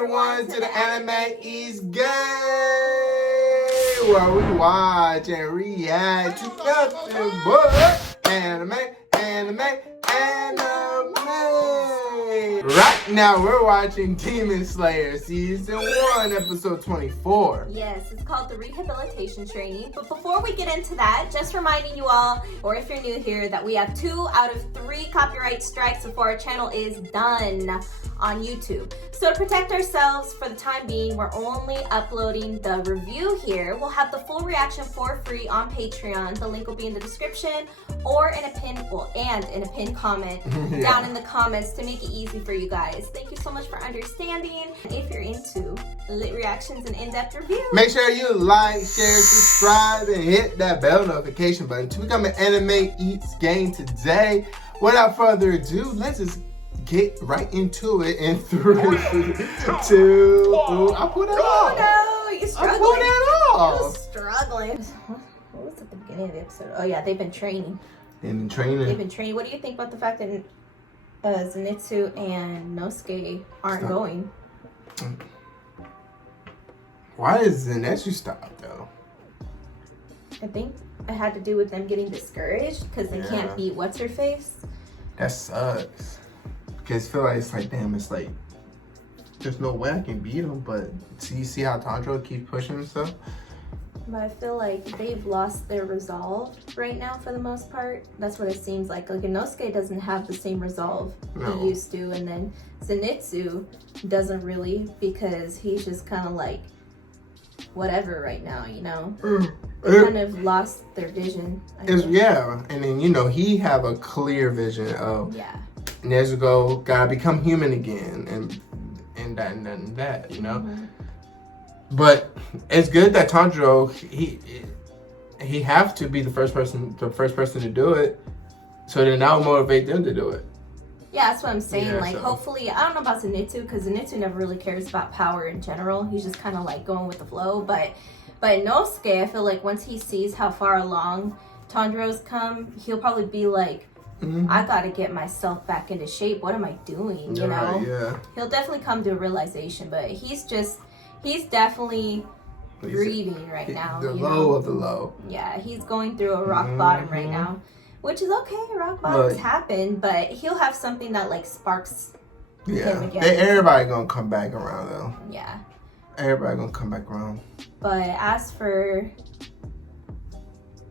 everyone to the Anime Eats Gang, where we watch and react to nothing but anime. Right now we're watching Demon Slayer Season 1, Episode 24. Yes, it's called the Rehabilitation Training. But before we get into that, just reminding you all, or if you're new here, that we have 2 out of 3 copyright strikes before our channel is done on YouTube. So to protect ourselves for the time being, we're only uploading the review here. We'll have the full reaction for free on Patreon. The link will be in the description or in a pinned comment down in the comments to make it easy for you guys. Thank you so much for understanding. If you're into lit reactions and in-depth reviews, make sure you like, share, subscribe, and hit that bell notification button to become an Anime Eats Gang today. Without further ado, let's just get right into it in 3, 2, I put it off. Oh no, you're struggling. I put it off. You're struggling. What was at the beginning of the episode? Oh yeah, they've been training. They've been training. What do you think about the fact that Zenitsu and Nosuke aren't going? Why is Zenitsu stopped though? I think it had to do with them getting discouraged because they can't beat what's her face. That sucks. Because I feel like it's like, damn, it's like there's no way I can beat him. But you see how Tanjiro keeps pushing himself. But I feel like they've lost their resolve right now for the most part. That's what it seems like. Like Inosuke doesn't have the same resolve he used to, and then Zenitsu doesn't really, because he's just kind of like whatever right now, you know. They kind of lost their vision. Yeah, and then he have a clear vision of Nezuko gotta become human again, and that, you know. But it's good that Tanjiro he have to be the first person to do it, so then that will motivate them to do it. Yeah, that's what I'm saying. Hopefully, I don't know about Zenitsu because Zenitsu never really cares about power in general. He's just kind of like going with the flow. But Nosuke, I feel like once he sees how far along Tanjiro's come, he'll probably be like, I gotta get myself back into shape. What am I doing? You know? Yeah. He'll definitely come to a realization, but he's definitely grieving right now. The low of the low. Yeah, he's going through a rock bottom right now, which is okay. Rock bottoms happen, but he'll have something that like sparks him again. Everybody gonna come back around though. Yeah. Everybody gonna come back around. But as for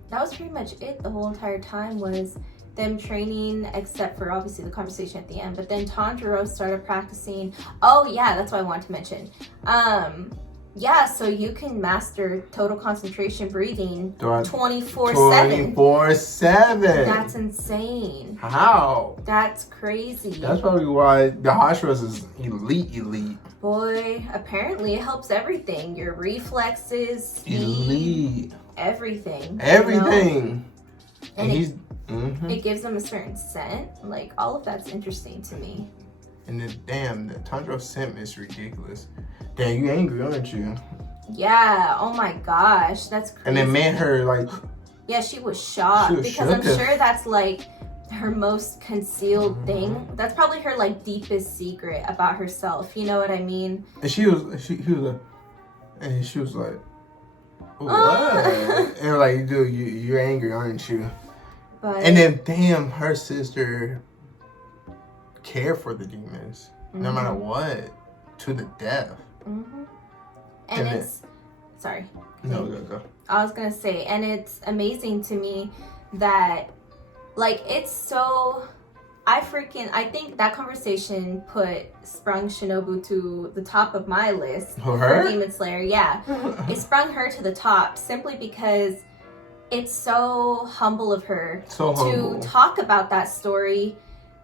that was pretty much it. The whole entire time was them training, except for obviously the conversation at the end. But then Tanjiro started practicing. Oh yeah, that's what I wanted to mention. So you can master total concentration breathing 24/7. 24/7. That's insane. How? That's crazy. That's probably why the Hashiras is elite. Boy, apparently it helps everything. Your reflexes, speed, elite. Everything. Everything. And he's it gives them a certain scent. Like, all of that's interesting to me. And the Tanjiro scent is ridiculous. Damn, you angry, aren't you? Yeah, oh my gosh, that's crazy. And it made her like... Yeah, she was shocked because I'm sure that's like her most concealed thing. That's probably her like deepest secret about herself, you know what I mean? And she was like, what? And like, dude, you're angry, aren't you? But, and then, damn, her sister cared for the demons, no matter what, to the death. And it's, sorry. No, go. I was going to say, and it's amazing to me that, like, it's so, I think that conversation sprung Shinobu to the top of my list. Her? For Demon Slayer, yeah. It sprung her to the top simply because it's so humble of her to talk about that story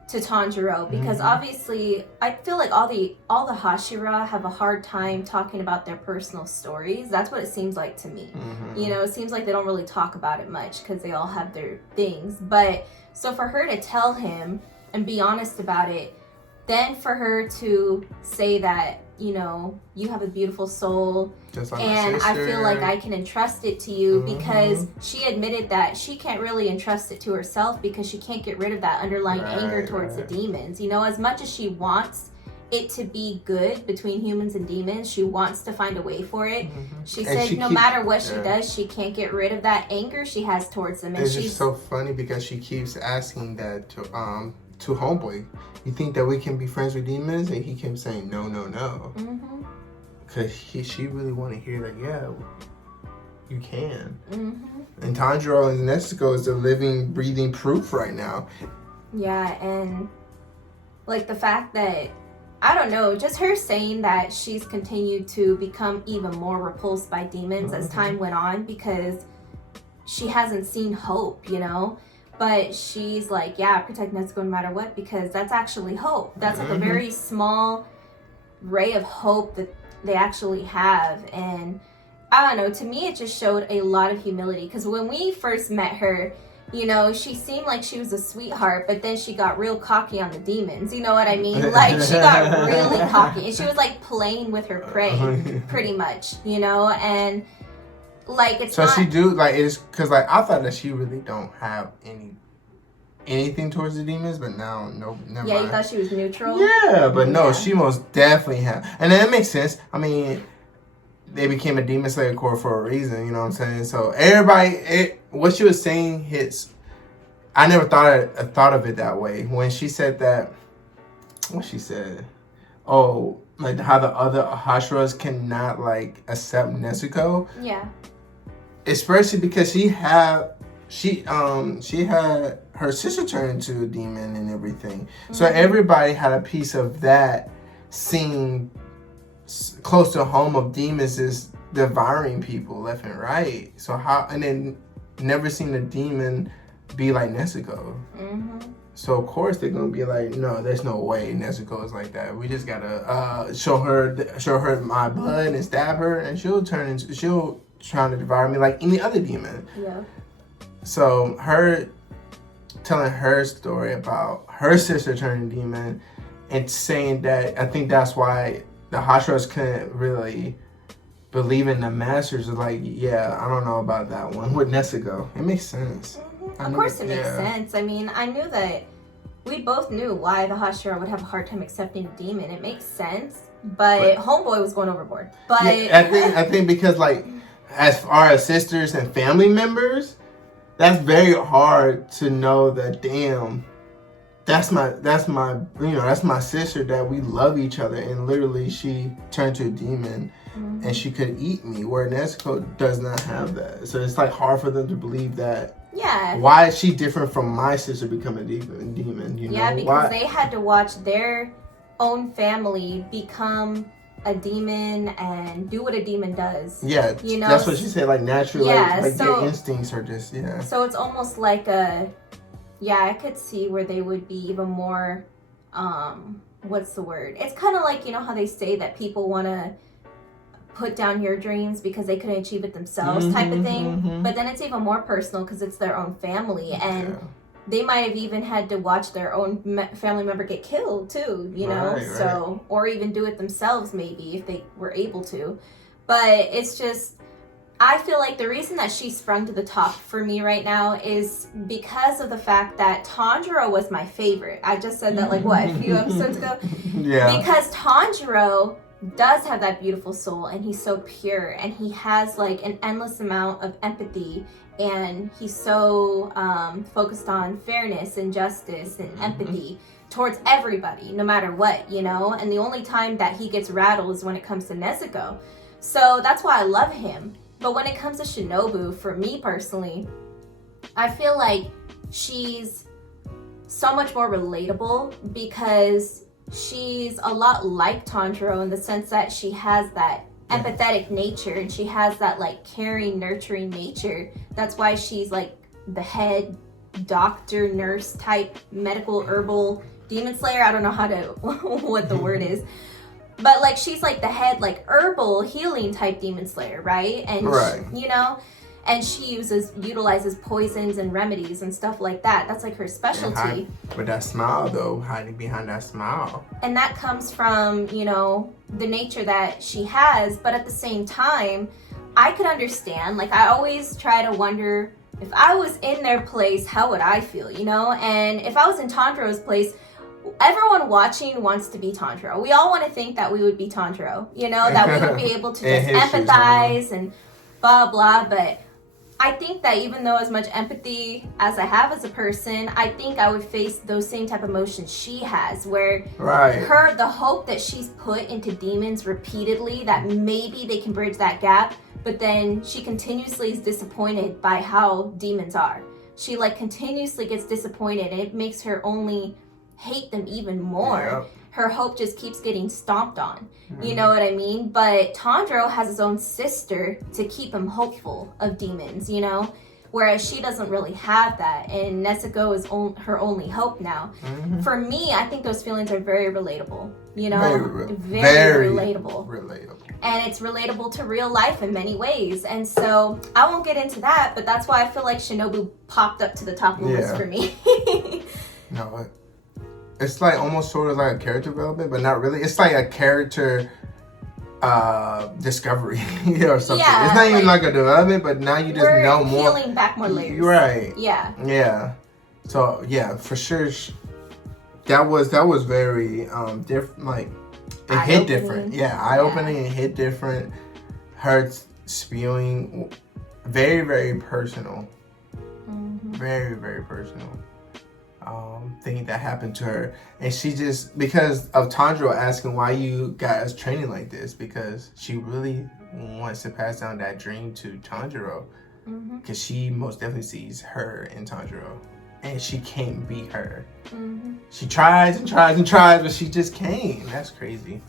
to Tanjiro, because obviously I feel like all the Hashira have a hard time talking about their personal stories. That's what it seems like to me. You know, it seems like they don't really talk about it much because they all have their things. But so for her to tell him and be honest about it, then for her to say that, you know, you have a beautiful soul, just like and I feel like I can entrust it to you, because she admitted that she can't really entrust it to herself because she can't get rid of that underlying anger towards the demons. You know, as much as she wants it to be good between humans and demons. She wants to find a way for it. She said no matter what she does, she can't get rid of that anger she has towards them. And it's just so funny because she keeps asking that to Homeboy. You think that we can be friends with demons? And he keeps saying no. Because she really want to hear that, yeah, you can. And Tanjiro and Nezuko is the living, breathing proof right now. Yeah, and like the fact that, I don't know, just her saying that she's continued to become even more repulsed by demons as time went on because she hasn't seen hope, you know? But she's like, yeah, protect Nezuko no matter what, because that's actually hope. That's like a very small ray of hope that they actually have. And I don't know, to me it just showed a lot of humility, because when we first met her, you know, she seemed like she was a sweetheart, but then she got real cocky on the demons. You know what I mean? Like, she got really cocky. And she was, like, playing with her prey, pretty much, you know? And, like, it's so she do, like, it's, because, like, I thought that she really don't have anything towards the demons, but now, no, never mind. You thought she was neutral? Yeah, but no, she most definitely have. And that makes sense. I mean, they became a Demon Slayer Corps for a reason, you know what I'm saying? So everybody, what she was saying hits. I never thought of it that way. When she said that, what she said, oh, like how the other Hashiras cannot like accept Nezuko. Yeah. Especially because she had her sister turn into a demon and everything. So everybody had a piece of that scene close to home of demons is devouring people left and right. So how, and then never seen a demon be like Nezuko. So of course they're gonna be like, no, there's no way Nezuko is like that. We just gotta show her my blood and stab her, and she'll try to devour me like any other demon. Yeah. So her telling her story about her sister turning demon and saying that, I think that's why the Hashiras couldn't really believe in the masters. Is like, yeah, I don't know about that one with Nezuko. It makes sense. Of course it makes sense. I mean, I knew that we both knew why the Hashira would have a hard time accepting a demon. It makes sense, but Homeboy was going overboard. But yeah, I think because like as far as sisters and family members, that's very hard to know that, damn, that's my sister, that we love each other, and literally she turned to a demon and she could eat me, where Nezuko does not have that. So it's like hard for them to believe that. Yeah. Why is she different from my sister becoming a demon? You know? Yeah, because they had to watch their own family become a demon and do what a demon does. Yeah, you know, that's what she said. Like naturally, like so, their instincts are just So it's almost like I could see where they would be even more. What's the word? It's kind of like, you know how they say that people want to put down your dreams because they couldn't achieve it themselves, type of thing. But then it's even more personal because it's their own family, and they might have even had to watch their own family member get killed too, you know? So, or even do it themselves maybe if they were able to. But it's just, I feel like the reason that she sprung to the top for me right now is because of the fact that Tanjiro was my favorite. I just said that like, what, a few episodes ago? Yeah. Because Tanjiro does have that beautiful soul, and he's so pure, and he has like an endless amount of empathy, and he's so focused on fairness and justice and empathy towards everybody, no matter what, you know? And the only time that he gets rattled is when it comes to Nezuko. So that's why I love him. But when it comes to Shinobu, for me personally, I feel like she's so much more relatable because she's a lot like Tanjiro in the sense that she has that empathetic nature, and she has that like caring, nurturing nature. That's why she's like the head doctor, nurse type, medical herbal demon slayer. I don't know how to what the word is, but like she's like the head like herbal healing type demon slayer, right? And she, you know, and she utilizes poisons and remedies and stuff like that. That's like her specialty. But that smile though, hiding behind that smile. And that comes from, you know, the nature that she has. But at the same time, I could understand. Like I always try to wonder, if I was in their place, how would I feel, you know? And if I was in Tanjiro's place, everyone watching wants to be Tanjiro. We all want to think that we would be Tanjiro, you know, that we would be able to just empathize and blah, blah. But I think that even though as much empathy as I have as a person, I think I would face those same type of emotions she has, where the hope that she's put into demons repeatedly, that maybe they can bridge that gap, but then she continuously is disappointed by how demons are. She like continuously gets disappointed, and it makes her only hate them even more. Yep. Her hope just keeps getting stomped on. You know what I mean? But Tanjiro has his own sister to keep him hopeful of demons, you know? Whereas she doesn't really have that. And Nezuko is her only hope now. For me, I think those feelings are very relatable. You know? Very relatable. And it's relatable to real life in many ways. And so I won't get into that, but that's why I feel like Shinobu popped up to the top of the list for me. No, it's like almost sort of like a character development, but not really. It's like a character discovery or something. Yeah, it's not even like a development, but now you just know more. Peeling back more layers. Right. Yeah. Yeah. So yeah, for sure, that was very different. Like it hit different. Yeah, eye-opening. It hit different. Her spewing, very, very personal. Very, very personal. Thing that happened to her, and she just, because of Tanjiro asking why you guys training like this, because she really wants to pass down that dream to Tanjiro, because she most definitely sees her in Tanjiro, and she can't be her. She tries and tries and tries, but she just can't. That's crazy.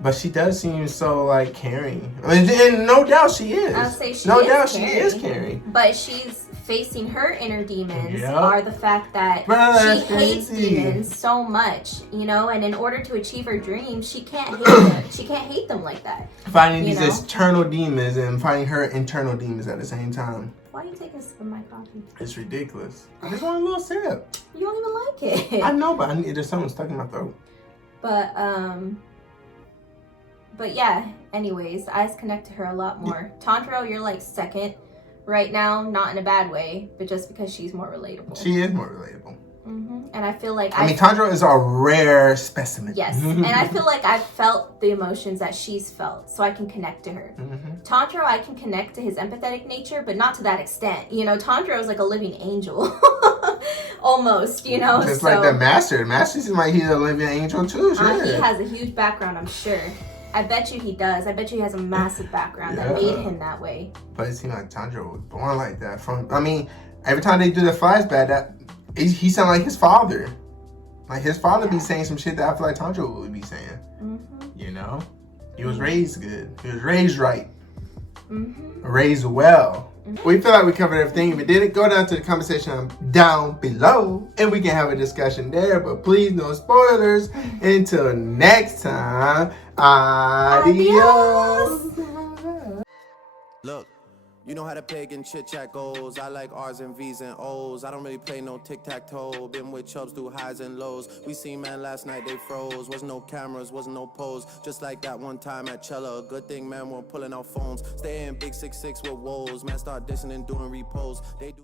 But she does seem so like caring. I mean, and no doubt she is. I'll say she is caring. But she's facing her inner demons are the fact that she hates demons so much, you know, and in order to achieve her dreams, she can't hate them. She can't hate them like that. Finding these external demons and finding her internal demons at the same time. Why are you taking a sip of my coffee? It's ridiculous. I just want a little sip. You don't even like it. I know, but there's something stuck in my throat. But yeah, anyways, I just connect to her a lot more. Tanjiro, you're like second right now, not in a bad way, but just because she's more relatable. She is more relatable. And I feel like Tanjiro is a rare specimen. Yes, and I feel like I've felt the emotions that she's felt, so I can connect to her. Tanjiro, I can connect to his empathetic nature, but not to that extent. You know, Tanjiro is like a living angel. Almost, you know. Just like the master. The master seems like he's a living angel too. Sure. He has a huge background, I'm sure. I bet you he does. I bet you he has a massive background that made him that way. But it seems like Tanjiro was born like that. Every time they do the flashback, he sounds like his father. Like his father be saying some shit that I feel like Tanjiro would be saying. You know? He was raised good. He was raised right. Raised well. We feel like we covered everything. If it didn't, go down to the comment section down below and we can have a discussion there. But please, no spoilers. Until next time, adios. Look, you know how the pagan chit-chat goes. I like R's and V's and O's. I don't really play no tic-tac-toe. Been with chubs through highs and lows. We seen man last night, they froze. Wasn't no cameras, wasn't no pose. Just like that one time at Cella. Good thing, man, we're pulling out phones. Stay in big 6'6" with woes. Man, start dissing and doing repos. They do.